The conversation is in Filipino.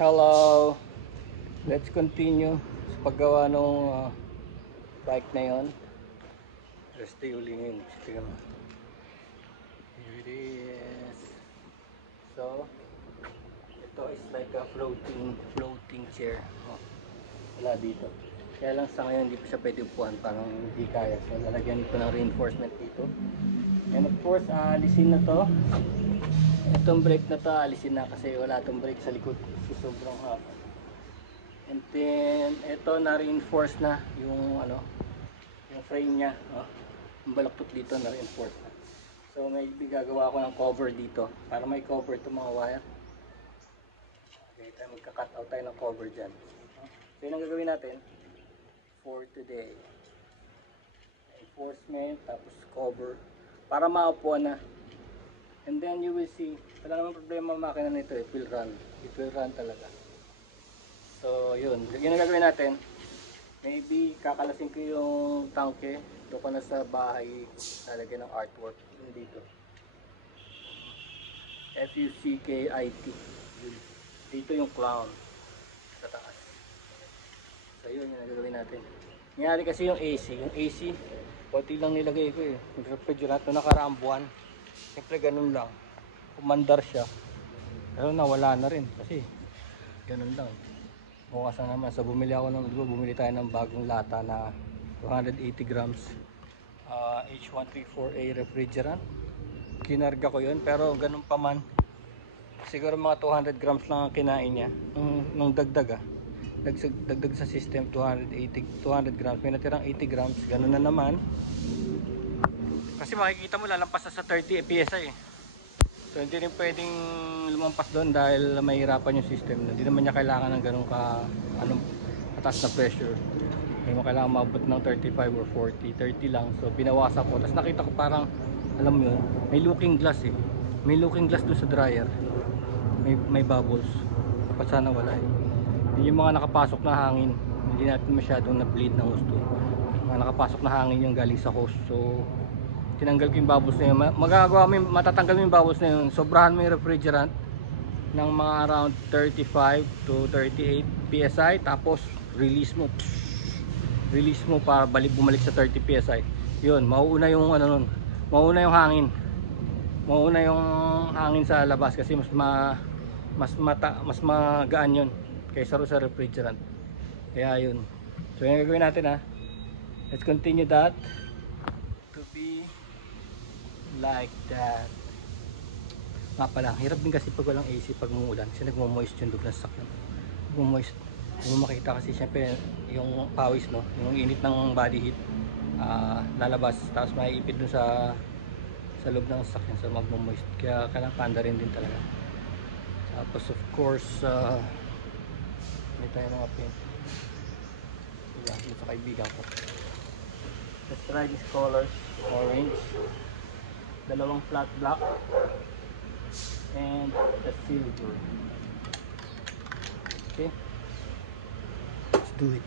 Hello! Let's continue sa paggawa ng bike na yon. Rest day uli ngayon. Here it is. So, ito is like a floating chair. Wala dito. Kaya lang sa ngayon hindi pa siya pwede upuan, parang hindi kaya. So, lalagyan ko ng reinforcement dito. And of course, alisin na to. Itong brake na to, alisin na kasi wala itong brake sa likod. So, sobrang haba. And then, ito na-reinforce na yung yung frame niya. Yung balaktot dito na-reinforce na. So, may gagawa ako ng cover dito para may cover itong mga wire. Okay, tayo magka-cut out tayo ng cover dyan. So, yun ang gagawin natin for today. Reinforcement, tapos cover para maupuan na. And then you will see, wala namang problema ang makina nito, it will run talaga. So yun ang gagawin natin. Maybe kakalasin ko yung tangke doon ko na sa bahay, lalagyan ng artwork yun dito, FUCKIT, dito yung clown sa taas. So yun ang gagawin natin. Nangyari kasi yung AC konti lang nilagay ko yung refrigerator nakaraang buwan. Siyempre ganun lang, umandar siya, pero nawala na rin kasi ganun lang. Bukas na naman, so bumili tayo ng bagong lata na 280 grams H134A refrigerant. Kinarga ko yun, pero ganun pa man, siguro mga 200 grams lang ang kinain niya nung dagdag dagdag sa system. 200 grams, may natirang 80 grams, ganun na naman. Kasi makikita mo lalampas na sa 30 PSI So hindi rin pwedeng lumampas doon dahil mahirapan yung system. Hindi naman niya kailangan ng ganun kataas na pressure. Hindi mo kailangan maabot ng 35 or 40, 30 lang. So binawasan ko. Tapos nakita ko parang, alam mo yun, may looking glass May looking glass doon sa dryer. May bubbles. Dapat sana wala Yung mga nakapasok na hangin, hindi natin masyadong na-bleed ng gusto. Mga nakapasok na hangin yung galing sa hose. So tinanggal ko yung bubbles na yun. Matatanggal mo yung bubbles na yun. Sobrahan mo yung refrigerant ng mga around 35 to 38 PSI. Tapos release mo para bumalik sa 30 PSI. Yun, mauuna yung mauuna yung hangin. Mauuna yung hangin sa labas kasi mas magaan yun kaysa sa refrigerant. Kaya yun. So yung gagawin natin Let's continue that to be like that. Nga pala, hirap din kasi pag walang AC pag umuulan kasi nagmo-moist yung loob ng sasakyan. Nagmo-moist. Kung makita kasi syempre yung pawis yung init ng body heat lalabas, tapos maiipit dun sa loob ng sasakyan, so magmo-moist. Kaya kailangan panda rin din talaga. Tapos of course may tayo mga paint. Ito sa kaibigan ko. Let's try this color, orange. Dalawang flat black and the silver. Okay, let's do it.